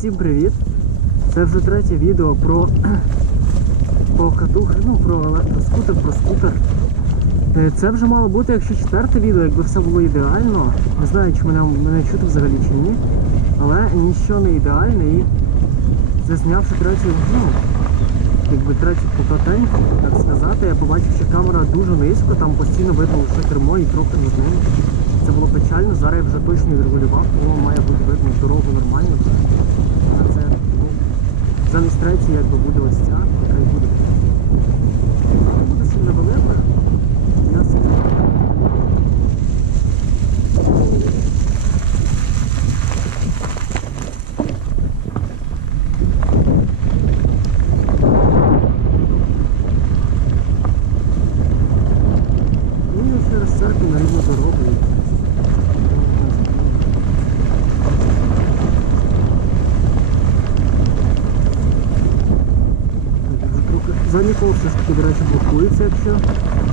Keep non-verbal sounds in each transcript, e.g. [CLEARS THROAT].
всім привіт! Це вже третє відео про, [CLEARS THROAT] катух, ну про електроскутер, про скутер. Е, Це вже мало бути, якщо четверте відео, якби все було ідеально. Не знаю, чи мене, мене чути взагалі чи ні. Але нічого не ідеальне і зазнявши третю, ну, якби третю покатеньку, так сказати, я побачив, що камера дуже низько, там постійно видно лише кермо і трохи над ним. Це було печально, зараз я вже точно відрегулював, тому має бути видно дорогу нормально. Замість третьої якби буде ось ця, яка і буде. Вона буде сильно велика. Я собі Ну і через церкву на рівну дорогу. Вже трохи Задній коло все ж таки, до речі, блокується, якщо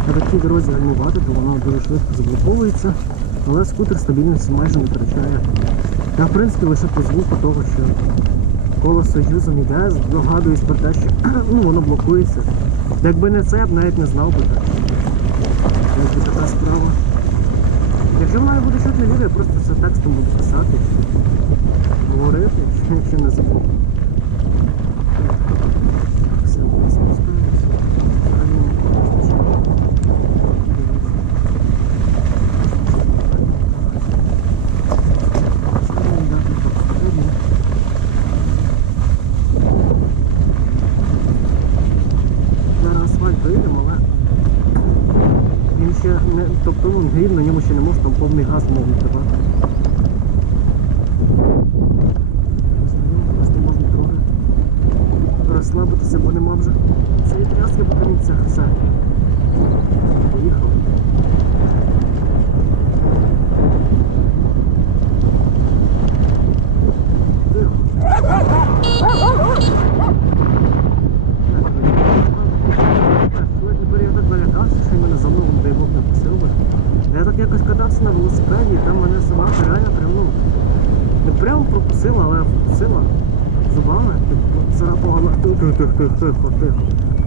на такій дорозі гальмувати, то воно дуже швидко заблоковується, але скутер стабільності майже не втрачає. Я в принципі лише по звуку того, що коло союзом іде, догадуюсь про те, що [CLEARS THROAT] ну, воно блокується. Якби не це, я б навіть не знав би так. Якби така справа. Якщо мене буде чутне відео, я просто це текстом буду писати. Говорити, [LAUGHS] якщо не забув. Все, ми спускаємося. Правильно, Зараз асфальт вийдемо, але він ще не, тобто ну, грів на ньому ще не може там повний газ можна давати. Просто можна трохи розслабитися, бо нема вже цієї тряски по камінцях. Все. Поїхав. Тихо. Тепер я так залякався, що й мене за мною дай Бог не пустив би. Я так якось катався на велосипеді, і там мене собака реально прям, ну, не прямо пропустила, але вкусила зубами. Типу, Царапала на тихо, тихо, тихо, тихо, тихо.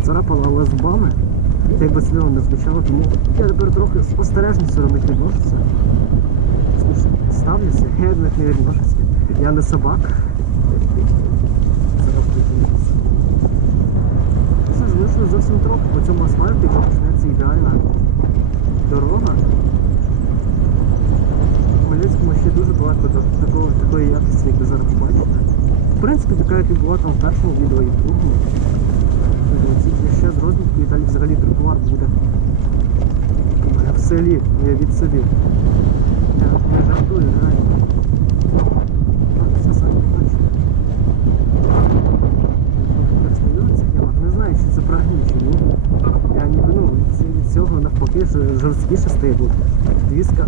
Царапала але зубами. Це не звучало, тому я тепер трохи з остережністю до них відношуся. Ставлюся, я до них не відношуся. Я не собак. Це залишилось зовсім трохи по цьому асфальту, якщо почнеться ідеальна дорога. В Хмельницькому ще дуже багато до такого, такої якості, як ви зараз побачите. В принципі, така, як і була там в першому відео і в другому. Тільки ще з і далі взагалі тротуар буде в селі, я від селі. Я не жартую, реально. Все. Перестаю в. Не знаю, чи це правильно чи. Я ніби ну, від цього навпаки жорсткіше стає, бо двіска.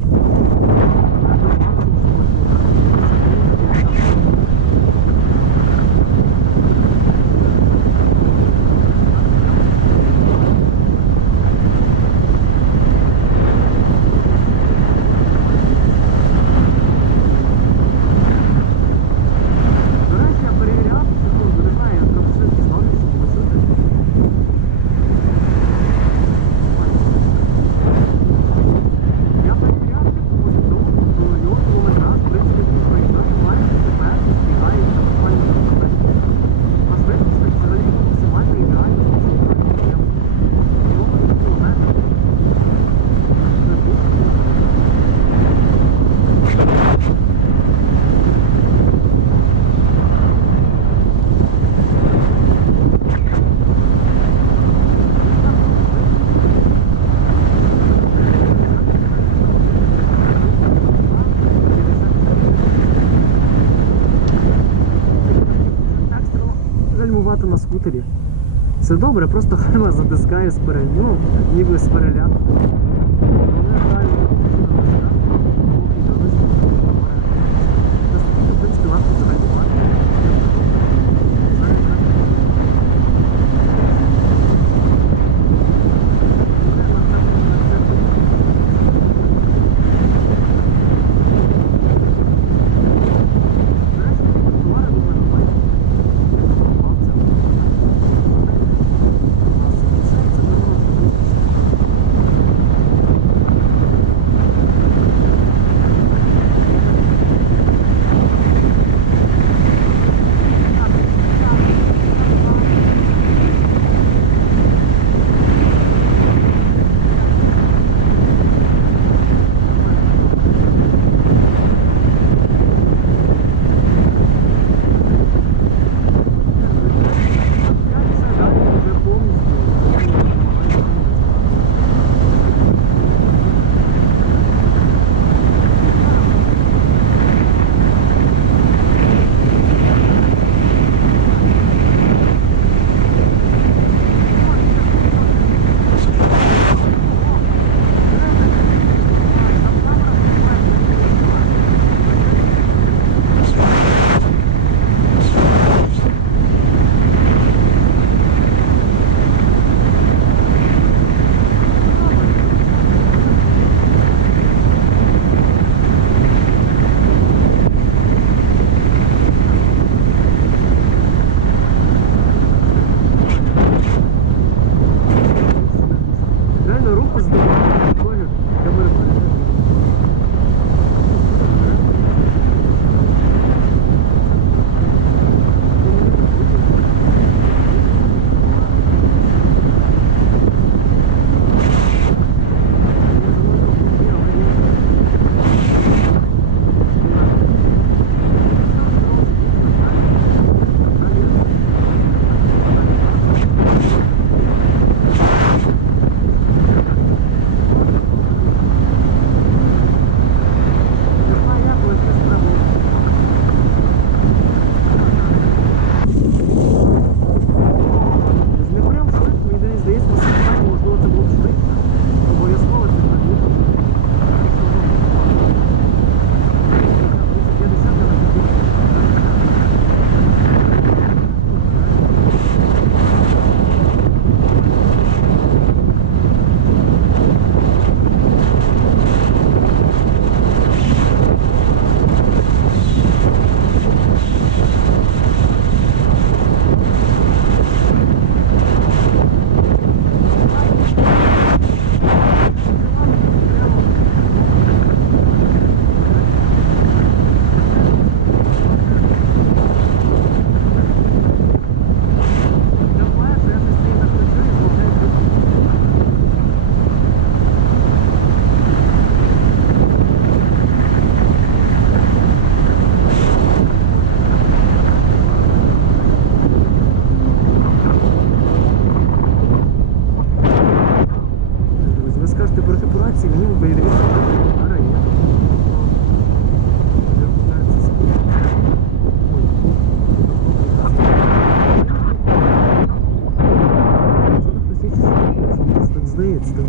До речі, я перевіряв, секунду, не знаю, я трохи швидкі ставлю, щоб було чути. Я перевіряв, типу, до, до його кілометраж, в принципі, він проїжджає, майже тепер збігає на нормальну швидкість. А швидкість так взагалі максимально ідеально, тому що я його до кілометра. Це дуже Так стало гальмувати на скутері. Це добре, просто [LAUGHS] хай затискає з перелю, ну, ніби з переляку.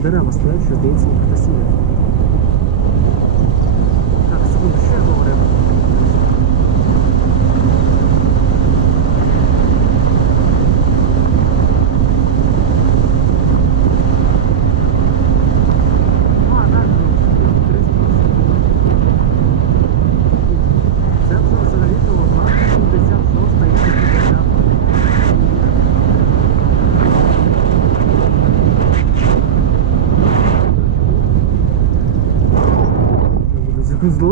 дерева.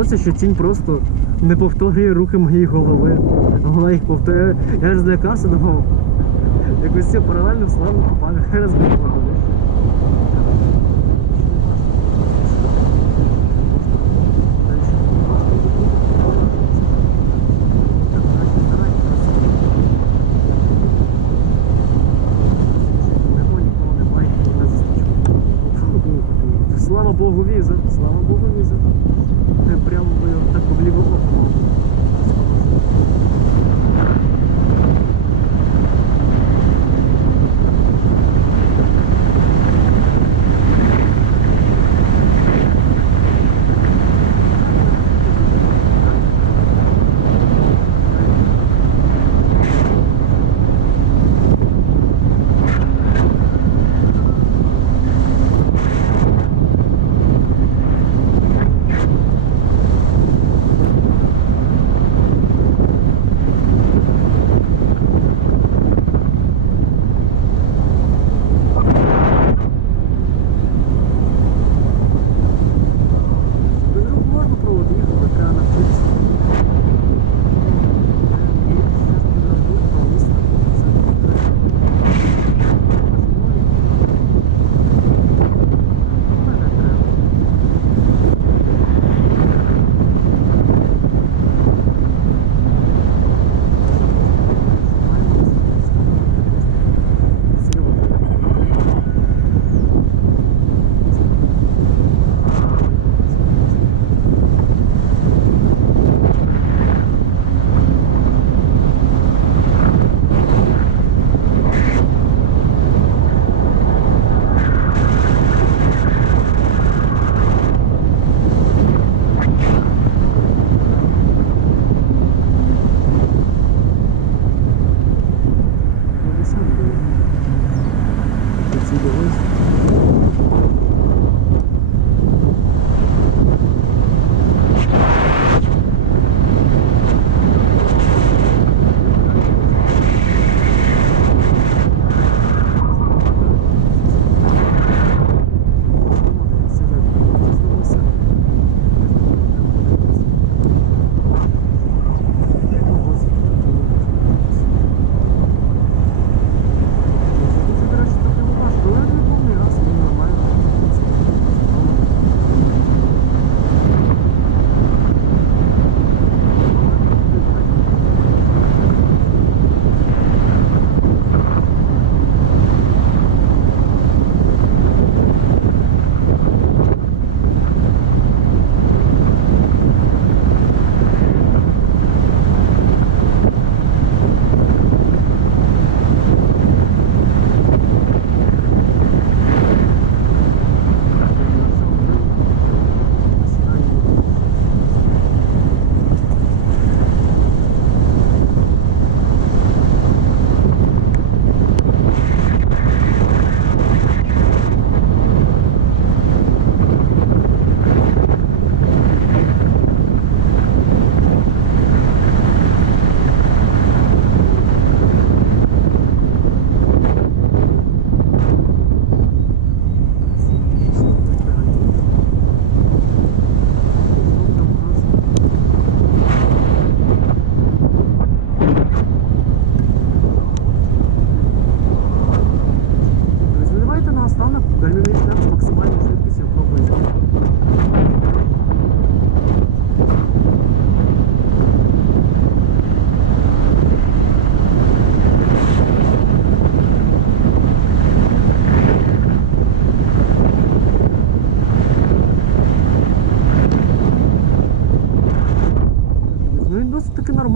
здалося, що тінь просто не повторює рухи моєї голови. Вона їх повторює. Я розлякався, думав. Якось все паралельно в славу попали. Раз Слава Богу, віза, слава Богу, віза.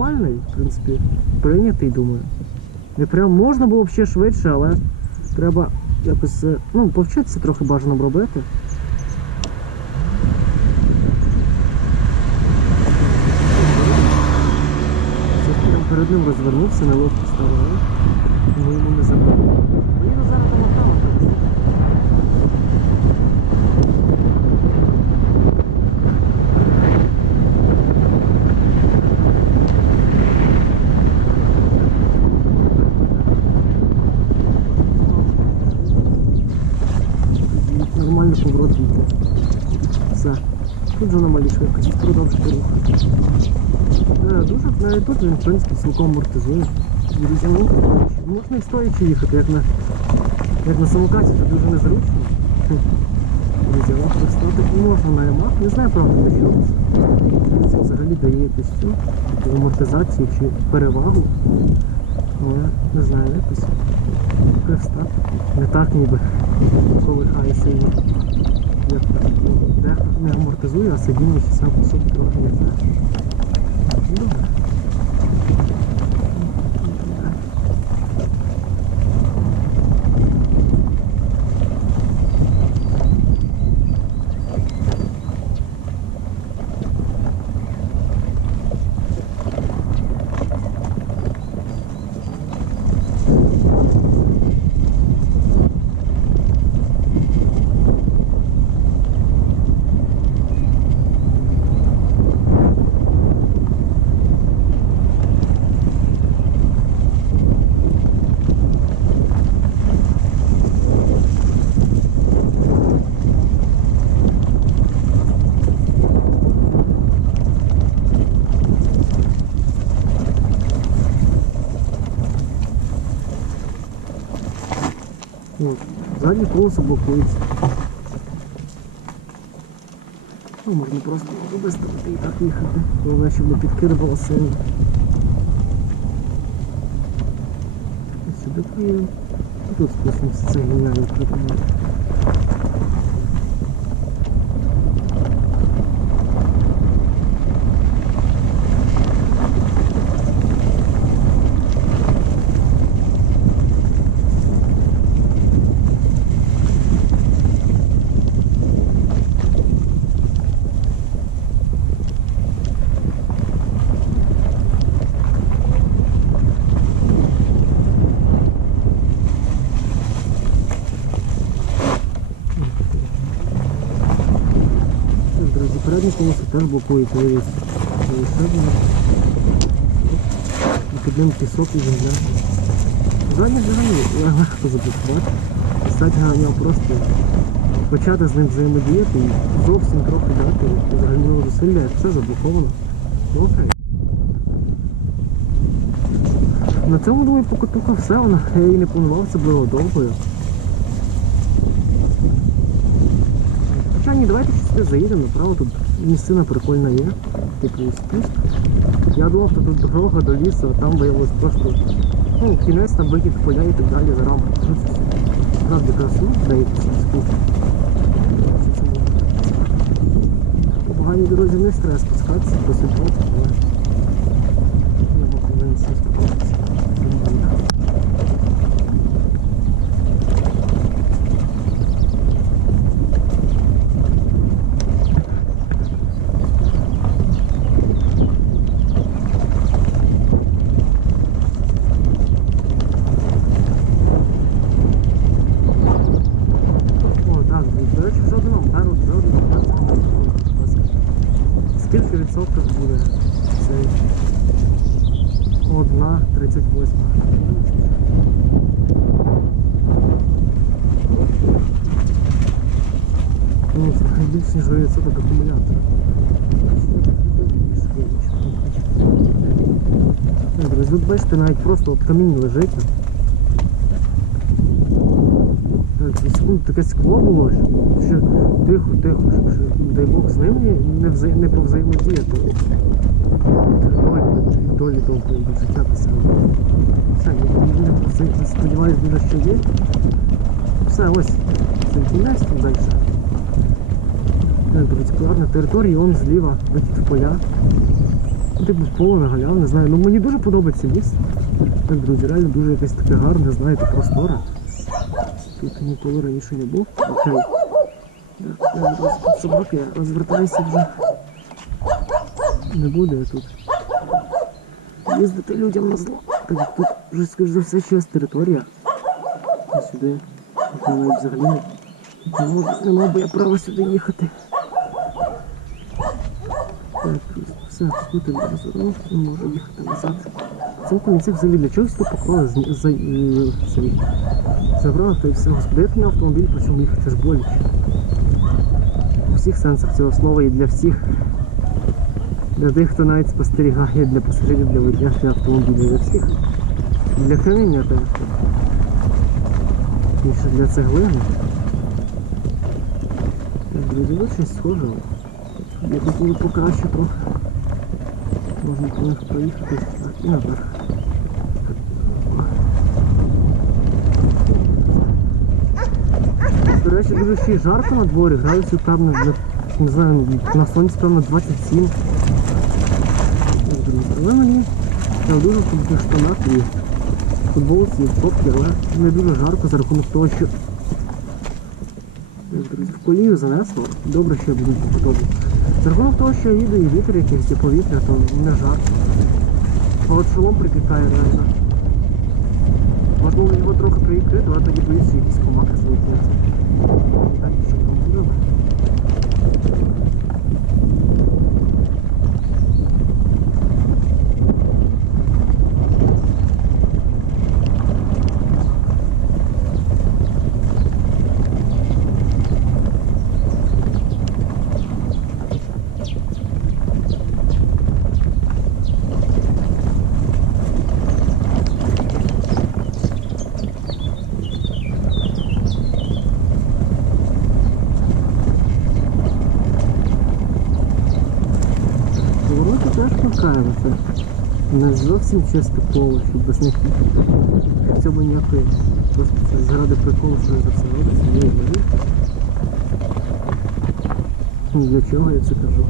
нормальний, в принципі, прийнятий, думаю. Не прям можна було б ще швидше, але треба якось е, ну, повчитися трохи бажано робити. Перед ним розвернувся, на лодку ставили. Тут вже на малій швидкості продовжити рух. Е, Дуже навіть тут він, в принципі, цілком амортизує. Можна і стоячи їхати, як на, як на самокаті, це дуже незручно. Друзі, але можна на ямах. Не знаю, правда, що це. Це взагалі дає якусь цю амортизацію чи перевагу. Але не знаю, якось так. Не так ніби колихає сильно. Ну, дехто не амортизує, а сидіння сам по собі трохи не знаю. Ну, Добре. От. Задні колесо блокується. Ну, можна просто виставити і так їхати. Головне, щоб не підкидувало сильно. Сюди поїдемо. І тут спустимося, це геніально придумано. Так, друзі, теж блокується, дивіться. Дивіться, І під ним пісок і земля. Заднє взагалі легко заблокувати. Стати ганяв просто почати з ним взаємодіяти і зовсім трохи дати загального зусилля, як все заблоковано. Ну окей. На цьому думаю покатуха все, я її не планував, це було довгою. Хоча ні, давайте сюди заїдемо, направо тут місцина прикольна є. такий спуск. Я думав, що тут дорога до лісу, а там виявилось просто ну, кінець, там вихід поля і так далі за Правда Ну, красу, деякі спуск. По поганій дорозі не треба спускатися, посвітло, але я повинен все спускатися. О, так, до речі, вже одно, беру, вже одно, будь ласка. Скільки відсотків буде цей? Одна 38. Ну, це більше ніж відсоток акумулятора. Так, Друзі, тут бачите, навіть просто от камінь лежить. І таке скло було, що, що тихо, тихо, щоб що, дай Бог з ним не, не, вза... не повзаємодіяти. Долі, довгої до життя писав. Все, я сподіваюсь, буде що є. Все, ось цей кінець там далі. Друзі, території, он зліва, вихід в поля. Ну, Типу поле, галяв, не знаю. Ну мені дуже подобається ліс. Так, друзі, реально дуже якесь таке гарне, знаєте, просторе. Тут ніколи раніше не був. Окей. Я собаки, я розвертаюся вже. Не буде тут. Їздити людям на зло. Так тут вже, скоріш за все, чиясь територія. А сюди. Я навіть взагалі не можу, не мав би я права сюди їхати. Так, все, скутер розвернув і можу їхати назад. Цим кінці взагалі для чогось тут поклали за, е, та й все. Господи, автомобіль, по цьому їхати ж боляче. У всіх сенсах це основа і для всіх. Для тих, хто навіть спостерігає, для пасажирів, для водія, для автомобіля, для всіх. Для каміння теж. Більше для цеглини. Так, Друзі, щось схоже. Я хотів покраще трохи. Можна них проїхати і наверх. До речі, дуже ще жарко на дворі, градусів вже, не знаю, на сонці певно 27. Так, Але мені я дуже худих штанах і футболці, і в топці, але не дуже жарко за рахунок того, що друзі, в колію занесло. Добре, що я буду. За рахунок того, що я їду і вітер і повітря, то не жарко. А шолом припікає реально. Можна його трохи прикрити, але тоді що якісь комахи злетять. Так, що там буде? Ворота теж пускаємо, це не зовсім чисте поле, щоб без них. В цьому ніякої просто це заради приколу, що за все робиться, я і для чого я це кажу.